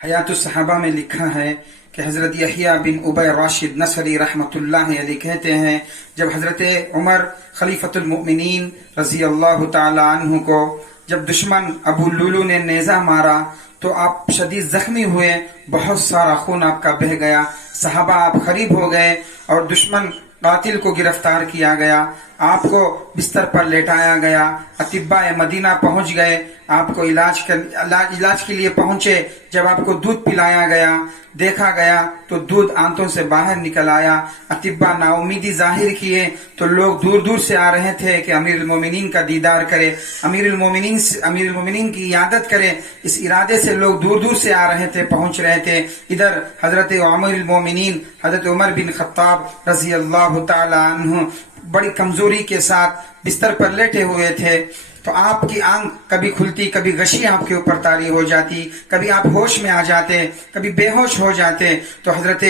حیات الصحابہ میں لکھا ہے کہ حضرت یحییٰ بن ابی راشد نصری رحمۃ اللہ علیہ کہتے ہیں، جب حضرت عمر خلیفۃ المؤمنین رضی اللہ تعالی عنہ کو جب دشمن ابو لولو نے نیزہ مارا تو آپ شدید زخمی ہوئے، بہت سارا خون آپ کا بہہ گیا، صحابہ آپ غریب ہو گئے اور دشمن قاتل کو گرفتار کیا گیا، آپ کو بستر پر لیٹایا گیا، اطباء مدینہ پہنچ گئے، آپ کو علاج کے لیے پہنچے، جب آپ کو دودھ پلایا گیا، دیکھا گیا تو دودھ آنتوں سے باہر نکل آیا، اطباء نا امیدی ظاہر کیے تو لوگ دور دور سے آ رہے تھے کہ امیر المومنین کا دیدار کرے، امیر المومنین کی عیادت کرے، اس ارادے سے لوگ دور دور سے آ رہے تھے، پہنچ رہے تھے۔ ادھر حضرت امیر المومنین حضرت عمر بن خطاب رضی اللہ تعالی عنہ بڑی کمزوری کے ساتھ بستر پر لیٹے ہوئے تھے، تو آپ کی آنکھ کبھی کھلتی، کبھی غشی آپ کے اوپر طاری ہو جاتی، کبھی آپ ہوش میں آ جاتے، کبھی بے ہوش ہو جاتے، تو حضرت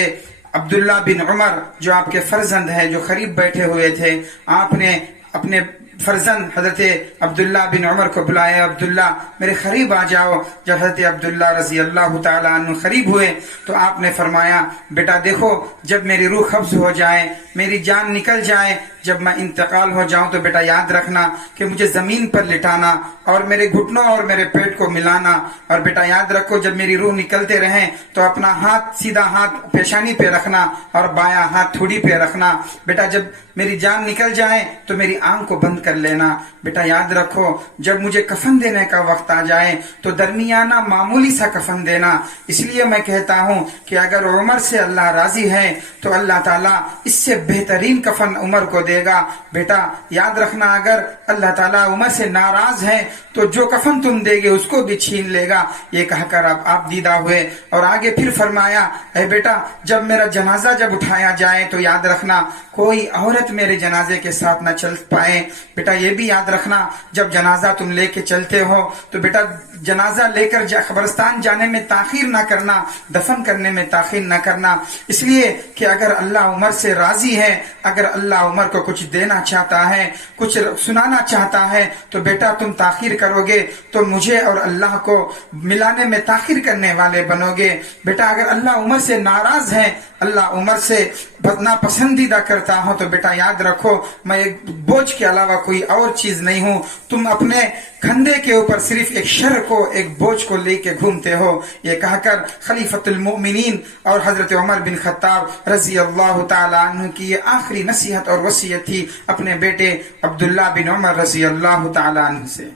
عبداللہ بن عمر جو آپ کے فرزند ہیں، جو قریب بیٹھے ہوئے تھے، آپ نے اپنے فرزند حضرت عبداللہ بن عمر کو بلایا، عبداللہ میرے قریب آ جاؤ۔ جب حضرت عبداللہ رضی اللہ تعالی عنہ قریب ہوئے تو آپ نے فرمایا، بیٹا دیکھو، جب میری روح قبض ہو جائے، میری جان نکل جائے، جب میں انتقال ہو جاؤں تو بیٹا یاد رکھنا کہ مجھے زمین پر لٹانا اور میرے گھٹنوں اور میرے پیٹ کو ملانا، اور بیٹا یاد رکھو جب میری روح نکلتے رہیں تو اپنا ہاتھ، سیدھا ہاتھ پیشانی پہ رکھنا اور بایاں ہاتھ تھوڑی پہ رکھنا، بیٹا جب میری جان نکل جائے تو میری آنکھ کو بند کر لینا، بیٹا یاد رکھو جب مجھے کفن دینے کا وقت آ جائے تو درمیانہ معمولی سا کفن دینا۔ اس لیے میں کہتا ہوں کہ اگر عمر سے اللہ راضی ہے تو اللہ تعالیٰ اس سے بہترین کفن عمر کو دے گا۔ بیٹا یاد رکھنا اگر اللہ تعالیٰ عمر سے ناراض ہے تو جو کفن تم دے گے اس کو بھی چھین لے گا۔ یہ کہہ کر آپ دیدہ ہوئے اور آگے پھر فرمایا، اے بیٹا جب میرا جنازہ جب اٹھایا جائے تو یاد رکھنا کوئی عورت میرے جنازے کے ساتھ نہ چل پائے۔ بیٹا یہ بھی یاد رکھنا جب جنازہ تم لے کے چلتے ہو تو بیٹا جنازہ لے کر قبرستان جانے میں تاخیر نہ کرنا، دفن کرنے میں تاخیر نہ کرنا، اس لیے کہ اگر اللہ عمر سے راضی ہے، اگر اللہ عمر کو کچھ دینا چاہتا ہے، کچھ سنانا چاہتا ہے تو بیٹا تم تاخیر کرو گے تو مجھے اور اللہ کو ملانے میں تاخیر کرنے والے بنو گے۔ بیٹا اگر اللہ عمر سے ناراض ہے، اللہ عمر سے ناپسندیدہ کرتا ہوں تو بیٹا یاد رکھو میں ایک بوجھ کے علاوہ کوئی اور چیز نہیں ہوں، تم اپنے کندھے کے اوپر صرف ایک شر کو، ایک بوجھ کو لے کے گھومتے ہو۔ یہ کہہ کر خلیفۃ المؤمنین اور حضرت عمر بن خطاب رضی اللہ تعالی عنہ کی یہ آخری نصیحت اور وصیت تھی اپنے بیٹے عبداللہ بن عمر رضی اللہ تعالی عنہ سے۔